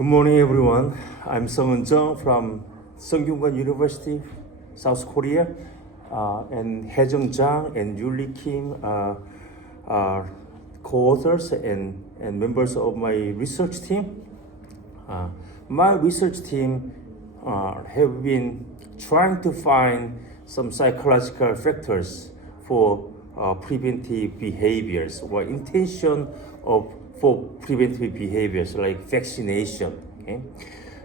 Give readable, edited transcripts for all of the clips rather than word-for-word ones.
Good morning, everyone. I'm Seung Jung from Seungkyungan University, South Korea, and Haejung Jang and Yuli Kim are co-authors and members of my research team. My research team have been trying to find some psychological factors for preventive behaviors or intention for preventive behaviors like vaccination. Okay?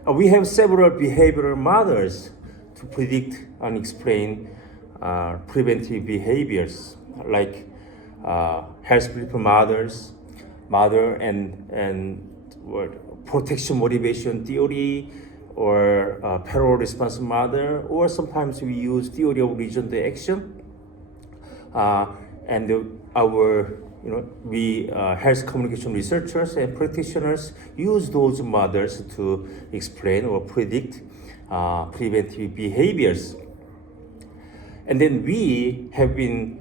We have several behavioral models to predict and explain preventive behaviors like health belief model and protection motivation theory or parallel response model, or sometimes we use theory of reason to action. We health communication researchers and practitioners use those models to explain or predict preventive behaviors. And then we have been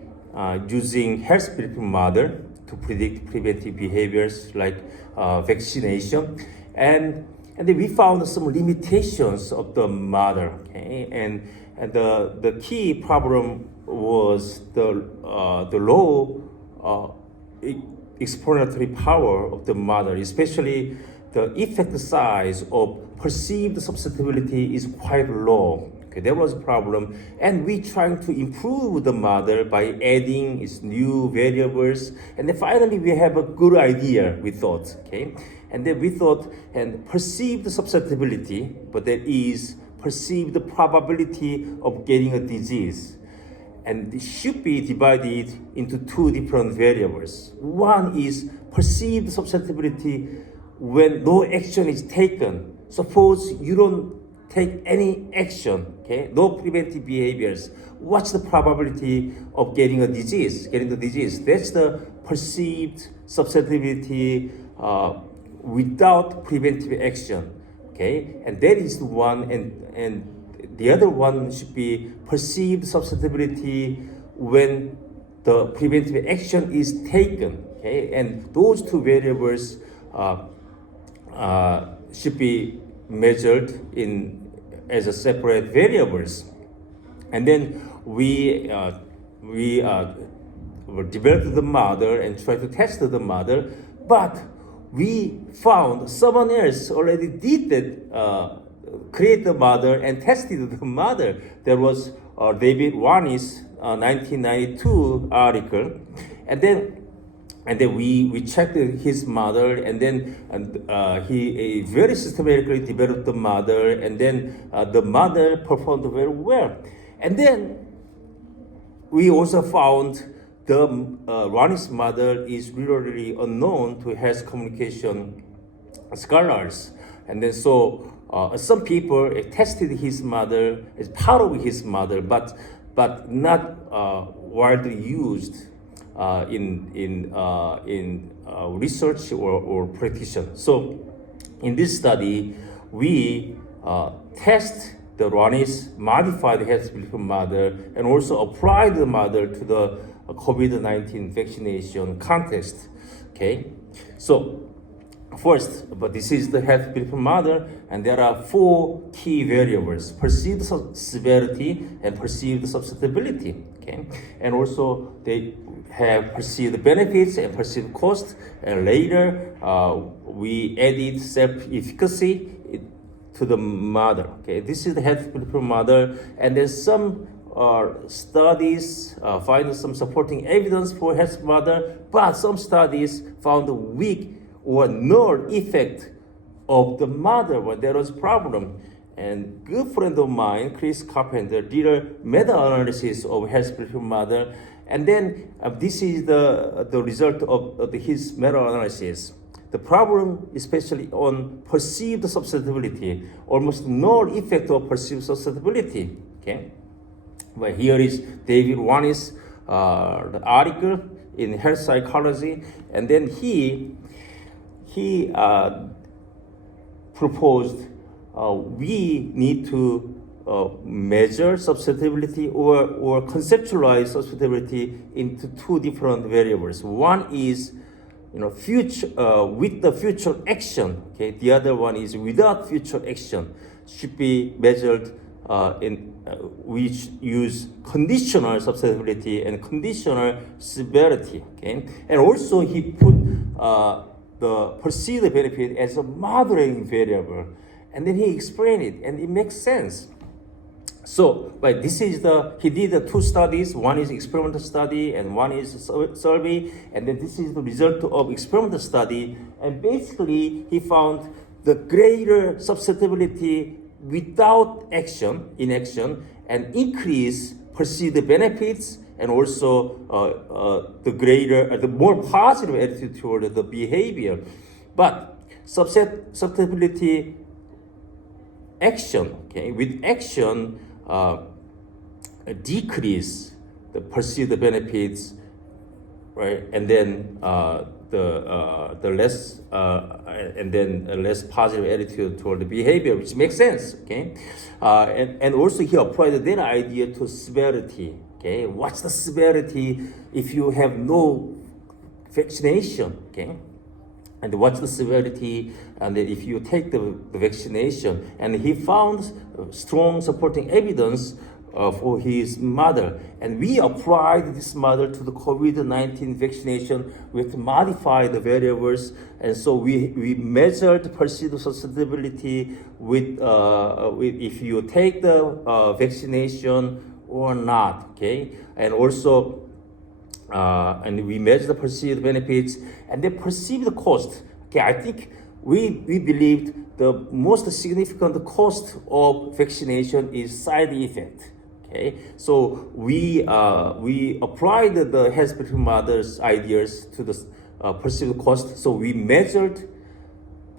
using health belief model to predict preventive behaviors like vaccination, and then we found some limitations of the model. Okay? And the key problem was the low explanatory power of the model, especially the effect size of perceived susceptibility is quite low. Okay, that was a problem, and we trying to improve the model by adding its new variables, and then finally we have a good idea, we thought. Okay, and then we thought and perceived susceptibility, but there is perceived probability of getting a disease, and it should be divided into two different variables. One is perceived susceptibility when no action is taken. Suppose you don't take any action, okay, no preventive behaviors. What's the probability of getting the disease? That's the perceived susceptibility without preventive action, okay? And that is the one, and the other one should be perceived susceptibility when the preventive action is taken, okay? And those two variables should be measured as a separate variables. And then we developed the model and tried to test the model, but we found someone else already did that, create the model and tested the model. There was David Ronis 1992 article, and then we checked his model, and then he very systematically developed the model, and then the model performed very well. And then we also found the Ronis model is really unknown to health communication scholars, and then so some people tested his model as part of his model, but not widely used in research or practice. So in this study, we test the Ronis modified health belief model and also apply the model to the COVID-19 vaccination context. Okay, so first, but this is the health belief model, and there are four key variables: perceived severity and perceived susceptibility. Okay, and also they have perceived benefits and perceived cost, and later we added self-efficacy to the model. Okay, this is the health belief model, and then some studies find some supporting evidence for health model, but some studies found a weak or null effect of the model when there was problem. And good friend of mine, Chris Carpenter, did a meta-analysis of health belief model, and then this is the result of his meta-analysis. The problem, especially on perceived susceptibility, almost no effect of perceived susceptibility. Okay, but here is David Ronis' the article in Health Psychology, and then he proposed we need to measure susceptibility or conceptualize susceptibility into two different variables. One is future with the future action. Okay, the other one is without future action should be measured which use conditional susceptibility and conditional severity. Okay, and also he put the perceived benefit as a moderating variable, and then he explained it, and it makes sense. So, but this is he did two studies. One is experimental study and one is survey. And then this is the result of experimental study. And basically, he found the greater susceptibility without inaction, and increase perceived benefits, and also the more positive attitude toward the behavior. But susceptibility action, okay, with action, decrease the perceived benefits, right, and then the less and then a less positive attitude toward the behavior, which makes sense, okay, and also he applied that idea to severity. Okay, what's the severity if you have no vaccination? Okay. And what's the severity? And if you take the vaccination, and he found strong supporting evidence for his model, and we applied this model to the COVID-19 vaccination with modified variables, and so we measured perceived susceptibility with if you take the vaccination or not, okay, and also. And we measure the perceived benefits and the perceived cost. Okay, I think we believed the most significant cost of vaccination is side effect. Okay, so we applied the health model's ideas to the perceived cost. So we measured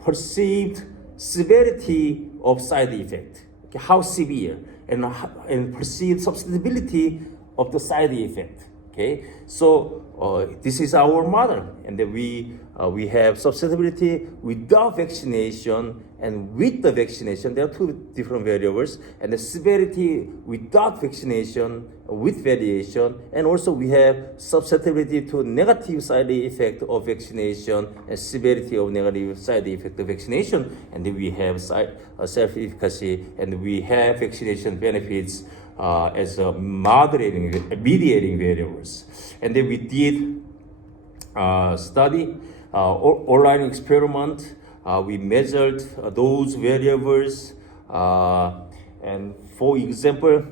perceived severity of side effect. Okay, how severe, and perceived susceptibility of the side effect. Okay, so this is our model, and then we have susceptibility without vaccination and with the vaccination. There are two different variables, and the severity without vaccination with variation, and also we have susceptibility to negative side effect of vaccination and severity of negative side effect of vaccination, and then we have self-efficacy, and we have vaccination benefits as a mediating variables. And then we did study, online experiment. We measured those variables, and for example,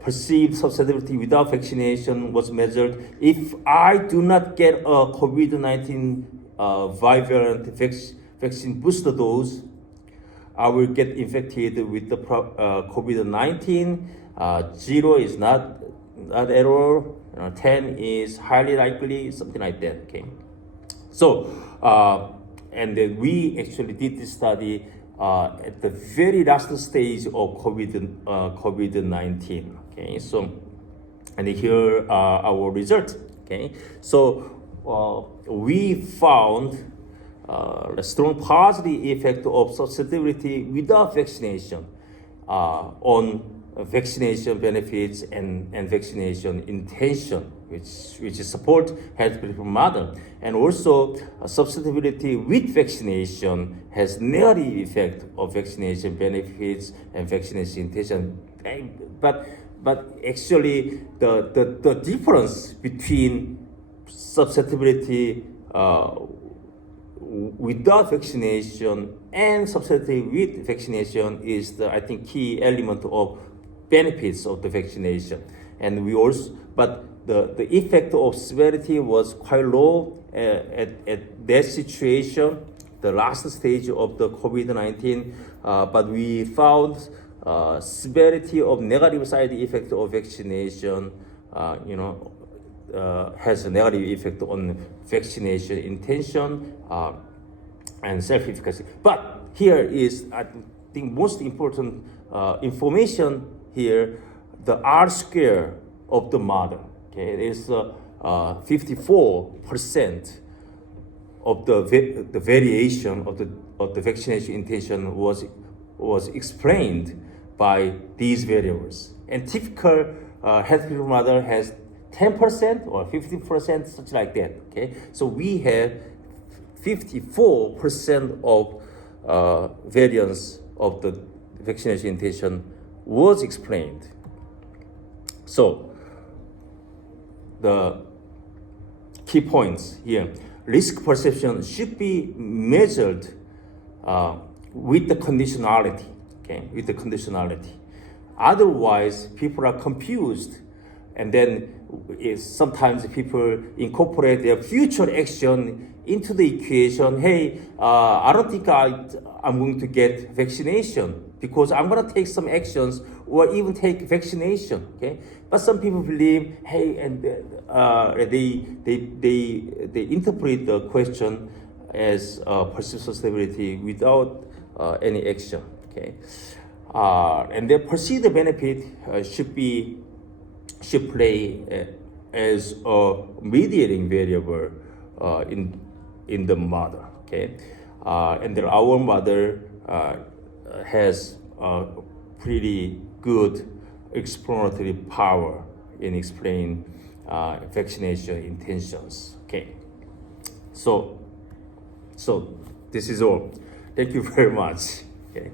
perceived susceptibility without vaccination was measured. If I do not get a COVID-19 bivalent vaccine booster dose, I will get infected with the COVID-19. 0 is not at all. 10 is highly likely, something like that. Okay. So, and then we actually did this study at the very last stage of COVID-19. Okay. So, and here are our results. Okay. So, we found a strong positive effect of susceptibility without vaccination on vaccination benefits and vaccination intention, which support health benefit model. And also susceptibility with vaccination has negative effect of vaccination benefits and vaccination intention. But actually the difference between susceptibility without vaccination and susceptibility with vaccination is the, I think, key element of benefits of the vaccination. And we also, but the effect of severity was quite low at that situation, the last stage of the COVID-19, but we found severity of negative side effect of vaccination, has a negative effect on vaccination intention and self-efficacy. But here is, I think, most important information here, the R square of the model. Okay, it is 54% of the variation of the vaccination intention was explained by these variables. And typical health model has 10% or 50%, such like that. Okay, so we have 54% of variance of the vaccination intention was explained. So the key points here: risk perception should be measured with the conditionality. Okay, with the conditionality. Otherwise, people are confused, and then sometimes people incorporate their future action into the equation. Hey, I don't think I'm going to get vaccination because I'm going to take some actions or even take vaccination. Okay, but some people believe, hey, and they interpret the question as perceived susceptibility without any action. Okay, and the perceived benefit should play as a mediating variable in the model. Okay, and then our model has pretty good explanatory power in explaining vaccination intentions. Okay, so this is all. Thank you very much. Okay.